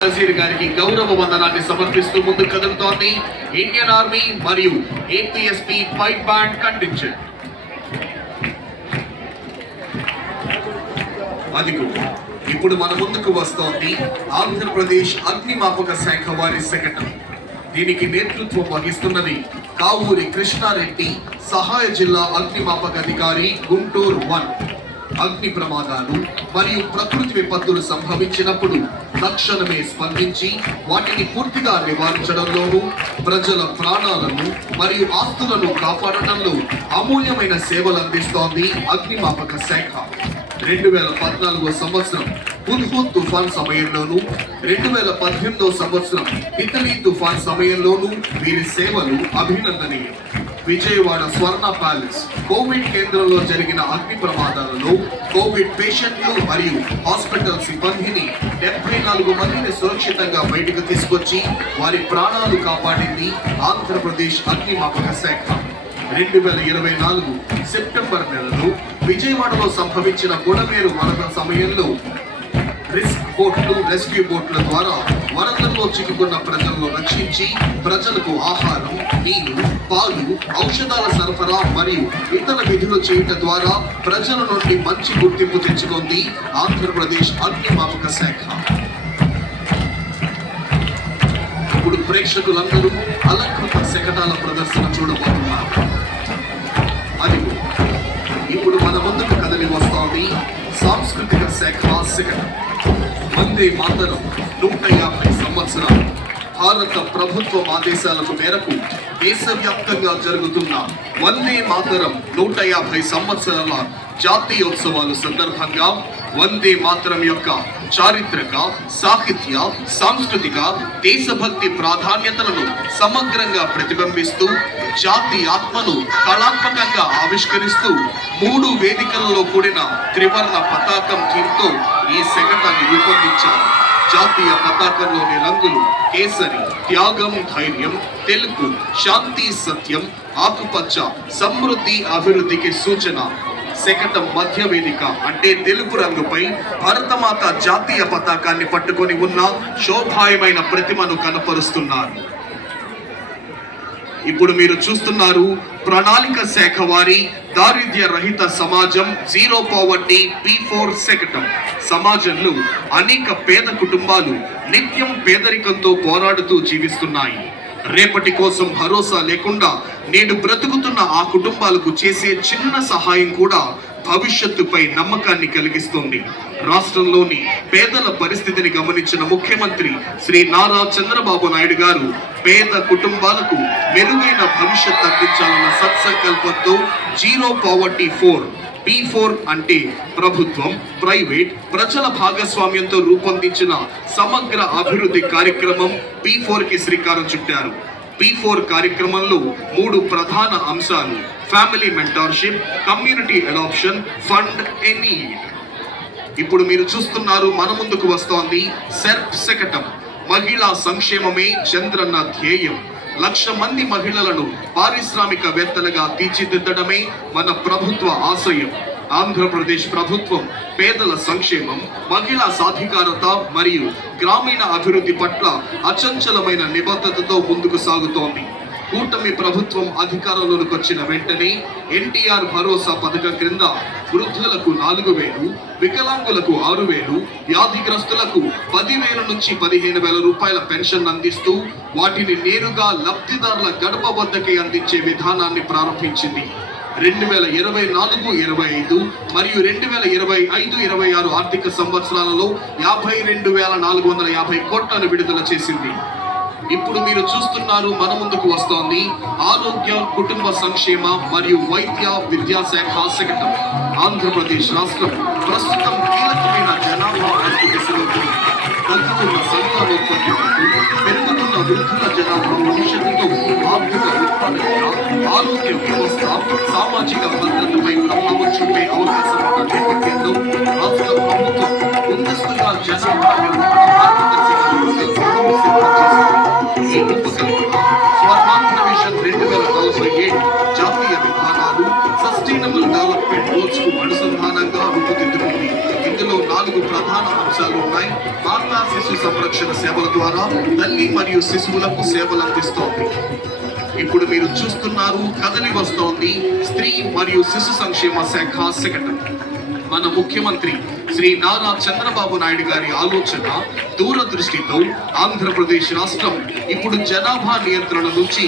నజీర్ గారికి గౌరవ వందనాన్ని సమర్పిస్తూ ముందుకు కదులుతోంది ఇండియన్ ఆర్మీ మరియు ఏపీఎస్పీ ఫైట్ బ్యాండ్ కంటింజెంట్. అదిగో ఇప్పుడు మన ముందుకు వస్తోంది ఆంధ్రప్రదేశ్ అగ్నిమాపక శాఖ వారి శకటం. దీనికి నేతృత్వం వహిస్తున్నది కావూరి కృష్ణారెడ్డి, సహాయ జిల్లా అగ్నిమాపక అధికారి, గుంటూరు 1. అగ్ని ప్రమాదాలు మరియు ప్రకృతి విపత్తులు సంభవించినప్పుడు తక్షణమే స్పందించి వాటిని పూర్తిగా నివారించడంలోనూ ప్రజల ప్రాణాలను మరియు ఆస్తులను కాపాడటంలో అమూల్యమైన సేవలు అందిస్తోంది అగ్నిమాపక శాఖ. 2014 సంవత్సరం హుద్హుద్ తుఫాన్ సమయంలోనూ 2018 సంవత్సరం తిత్లీ తుఫాన్ సమయంలోనూ వీరి సేవలు అభినందనీయం. విజయవాడ స్వర్ణ ప్యాలెస్ కోవిడ్ కేంద్రంలో జరిగిన అగ్ని ప్రమాదాలలో కోవిడ్ పేషెంట్లు మరియు హాస్పిటల్ సిబ్బందిని 74 మందిని సురక్షితంగా బయటకు తీసుకొచ్చి వారి ప్రాణాలు కాపాడింది ఆంధ్రప్రదేశ్ అగ్నిమాపక శాఖ. 2024 సెప్టెంబర్ నెలలో విజయవాడలో సంభవించిన బుడమేరు వరద సమయంలో రెస్క్యూ బోట్ల ద్వారా వరదల్లో చిక్కుకున్న ప్రజలను రక్షించి ప్రజలకు ఆహారం, నీరు, పాలు, ఔషధాల సరఫరా మరియు ఇతర విధులు చేయటం ద్వారా ప్రజల నుండి మంచి గుర్తింపు తెచ్చుకుంది ఆంధ్రప్రదేశ్ అగ్నిమాపక శాఖ. ఇప్పుడు ప్రేక్షకులందరూ అలంకృత శకటాల ప్రదర్శన చూడబోతున్నారు. అదిగో ఇప్పుడు మన ముందుకు కదలి వస్తోంది సాంస్కృతిక శాఖ శకటం. వందే మాతరం 150 సంవత్సరాలు. భారత ప్రభుత్వం ఆదేశాలకు మేరకు దేశవ్యాప్తంగా జరుగుతున్న వందే మాతరం 150 సంవత్సరాల జాతీయోత్సవాలు సందర్భంగా వందే మాతరం యొక్క చారిత్రక, సాహిత్య, సాంస్కృతిక, దేశభక్తి ప్రాధాన్యతలను సమగ్రంగా ప్రతిబింబిస్తూ జాతి ఆత్మను కళాత్మకంగా ఆవిష్కరిస్తూ 3 వేదికలలో కూడిన త్రివర్ణ పతాకం థీమ్తో ఈ శకటాన్ని రూపొందించారు. జాతీయ పతాకంలోని రంగులు కేసరి, త్యాగం, ధైర్యం, తెలుపు, శాంతి, సత్యం, ఆకుపచ్చ, సమృద్ధి, అభివృద్ధికి సూచన. శకటం మధ్య వేదిక అంటే తెలుపు రంగుపై భారతమాత జాతీయ పతాకాన్ని పట్టుకొని ఉన్న శోభాయమైన ప్రతిమను కనపరుస్తున్నారు. ఇప్పుడు మీరు చూస్తున్నారు ప్రణాళిక శాఖ వారి దారిద్ర్య రహిత సమాజం జీరో పావర్టీ P4 శకటం. సమాజంలో అనేక పేద కుటుంబాలు నిత్యం పేదరికంతో పోరాడుతూ జీవిస్తున్నాయి. రేపటి కోసం భరోసా లేకుండా నేడు బ్రతుకుతున్న ఆ కుటుంబాలకు చేసే చిన్న సహాయం కూడా భవిష్యత్తుపై నమ్మకాన్ని కలిగిస్తుంది. రాష్ట్రంలోని పేదల పరిస్థితిని గమనించిన ముఖ్యమంత్రి శ్రీ నారా చంద్రబాబు నాయుడు గారు పేద కుటుంబాలకు మెరుగైన భవిష్యత్ అందించాలన్న సత్సంకల్పంతో జీరో పావర్టీ 4 P4 అంటే ప్రభుత్వం, ప్రైవేట్, ప్రజల భాగస్వామ్యంతో రూపొందించిన సమగ్ర అభివృద్ధి కార్యక్రమం P4కి శ్రీకారం చుట్టారు. P4 కార్యక్రమంలో 3 ప్రధాన అంశాలు: family mentorship, community adoption, fund any. ఇప్పుడు మీరు చూస్తున్నారు మన ముందుకు వస్తోంది సెర్ప్ శకటం. మహిళా సంక్షేమమే చంద్రన్న ధ్యేయం. 1,00,000 మంది మహిళలను పారిశ్రామికవేత్తలుగా తీర్చిదిద్దడమే మన ప్రభుత్వ ఆశయం. ఆంధ్రప్రదేశ్ ప్రభుత్వం పేదల సంక్షేమం, మహిళా సాధికారత మరియు గ్రామీణ అభివృద్ధి పట్ల అచంచలమైన నిబద్ధతతో ముందుకు సాగుతోంది. కూటమి ప్రభుత్వం అధికారంలోకి వచ్చిన వెంటనే ఎన్టీఆర్ భరోసా పథకం క్రింద వృద్ధులకు 4,000, వికలాంగులకు 6,000, వ్యాధిగ్రస్తులకు 10,000 నుంచి 15,000 రూపాయల పెన్షన్ అందిస్తూ వాటిని నేరుగా లబ్ధిదారుల గడప వద్దకే అందించే విధానాన్ని ప్రారంభించింది. 2024-25 మరియు 2025-26 ఆర్థిక సంవత్సరాలలో 52,450 కోట్లను విడుదల చేసింది. ఇప్పుడు మీరు చూస్తున్నారు మన ముందుకు వస్తోంది ఆరోగ్య, కుటుంబ సంక్షేమ మరియు వైద్య విద్యాశాఖ శకటం. ఆంధ్రప్రదేశ్ రాష్ట్రం ప్రస్తుతం కీలకమైన జనాభా వృద్ధి దిశలో తగ్గుతున్న సంతానోత్పత్తి, పెరుగుతున్న వృద్ధుల జనాభా భవిష్యత్తుతో ఆర్థిక ఉత్పాదకత, ఆరోగ్య వ్యవస్థ, సామాజిక భద్రతపై ప్రభావం చూపే అవకాశం ఉన్న నేపథ్యంలో రాష్ట్ర ప్రభుత్వం ముందస్తుగా జనాభా స్వర్ణాంధ్ర విజన్ 2047 జాతీయ విధానాలు సస్టైనబుల్ డెవలప్మెంట్ గోల్స్ కు అనుసంధానంగా రూపుదిద్దుకుంది. ఇందులో 4 ప్రధాన అంశాలు ఉన్నాయి. మాతా శిశు సంరక్షణ సంరక్షణ సేవల ద్వారా తల్లి మరియు శిశువులకు సేవలు అందిస్తోంది. ఇప్పుడు మీరు చూస్తున్నారు కదలి వస్తోంది స్త్రీ మరియు శిశు సంక్షేమ శాఖ శకటం. మన ముఖ్యమంత్రి శ్రీ నారా చంద్రబాబు నాయుడు గారి ఆలోచన దూరదృష్టితో ఆంధ్రప్రదేశ్ రాష్ట్రం ఇప్పుడు జనాభా నియంత్రణ నుంచి